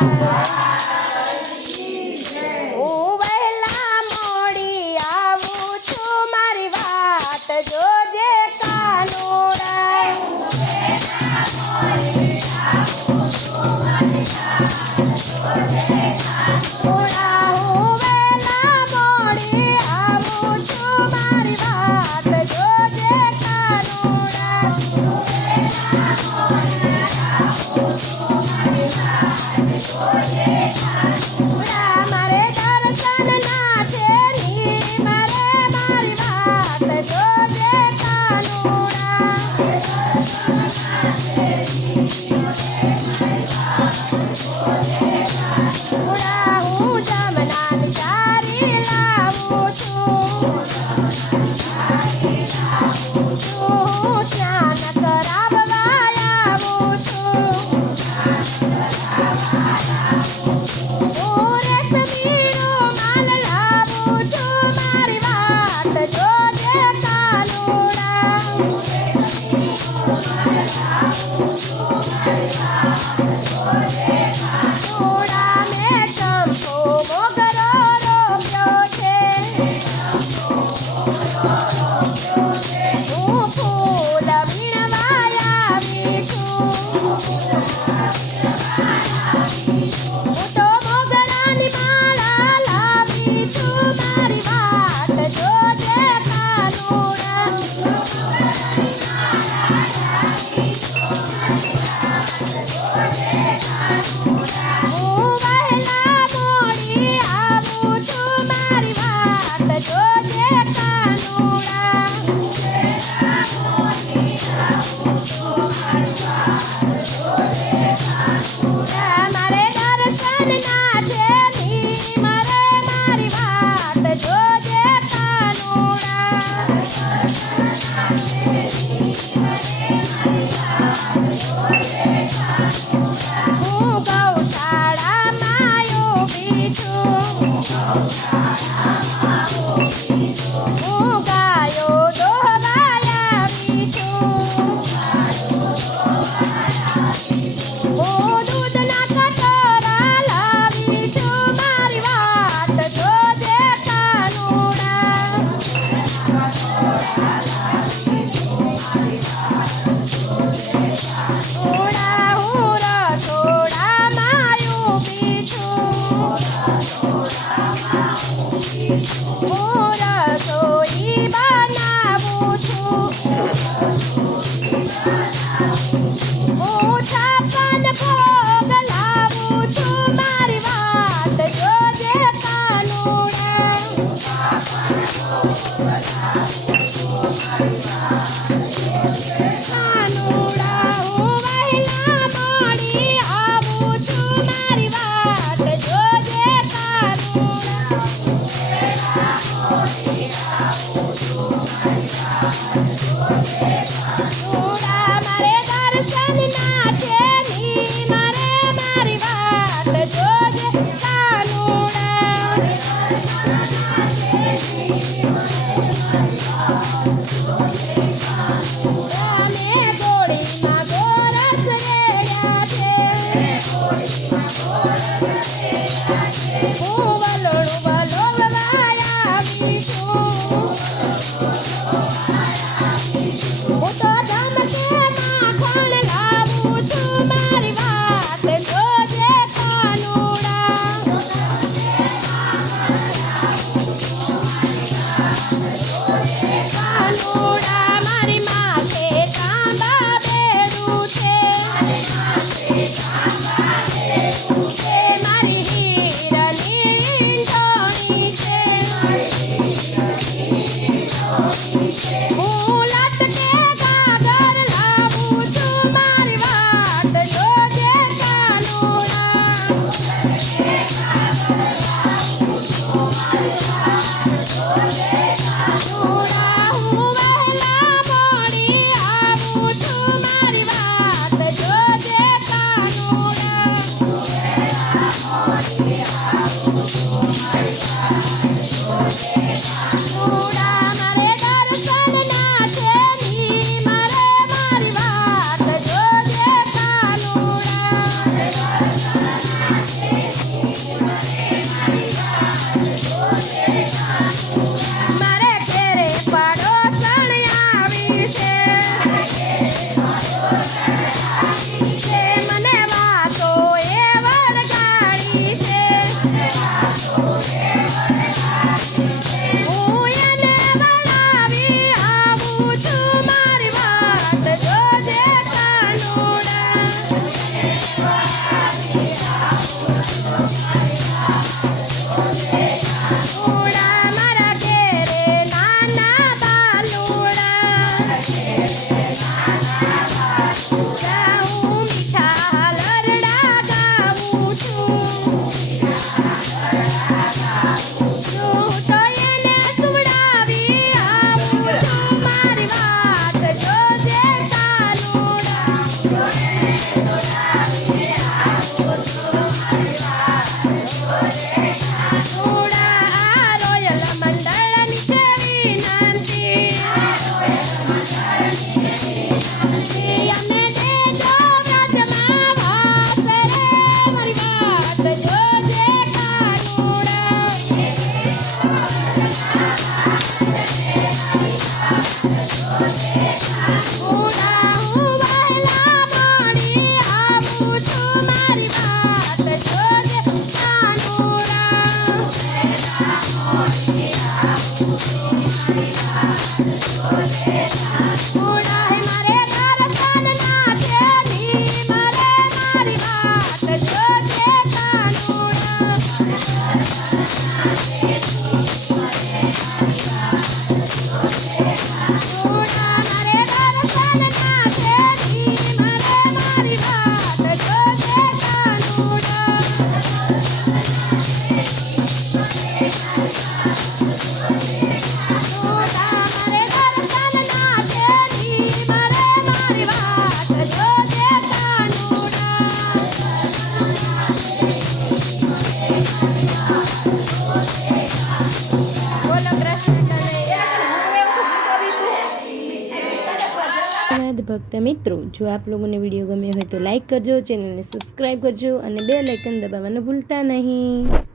હું વહેલા મોડી આવું છું મારી વાત જોજે કાનુડા થોડા હું વહેલા મોડી આવું છું મારી વાત જોજે કાનુડા મારે દર્શન ના છે ની મારે મારી વાત જોજે કાનુડા થોડા હું જમનાન ચારી લાવું છું હું સ્નાન કરાવવા આવું છું હું રેશમી રૂમાલ લાવું છું મારી વાત જોજે કાનુડા થોડા મેં ચંપો મોગરો રોપ્યો છે હું ફૂલ વીણવા આવી છું હું તો મોગરાની માળા લાવી છું મારી વાત જોજે કાનુડા હું વહેલા મોડી આવું છું મારી વાત જોજે કાનુડા મારે દર્શન ના છે ની મારે મારી વાત જોજે કાનુડા હું ગૌશાળામાં ઊભી છું હું ગાયો દોહવા આવી છું હું દૂધના કટોરા લાવી છું મારી વાત જોજે કાનુડા થોડા હું રસોડામાં ઊભી છું હું રસોઈ બનાવું છું હું 56 ભોગ લાવું છું મારી વાત જોજે કાનુડા કાનુડા હું વહેલા મોડી આવું છું મારી વાત જોજે કાનુડા થોડા મારે દર્શન ના છે ની મારે મારી વાત જોજે કાનુડા તમે ગોળીમાં ગોરસ રેડ્યા છે હું વલોણું વલોવવા આવી છું હું તો ધમકે માખણ લાવું છું મારી વાત જોજે કાનુડા ભક્ત મિત્રો, જો આપ લોકોને વિડીયો ગમ્યો હોય તો લાઈક કરજો, ચેનલને સબસ્ક્રાઈબ કરજો અને બેલ આઇકન દબાવવાનું ભૂલતા નહીં.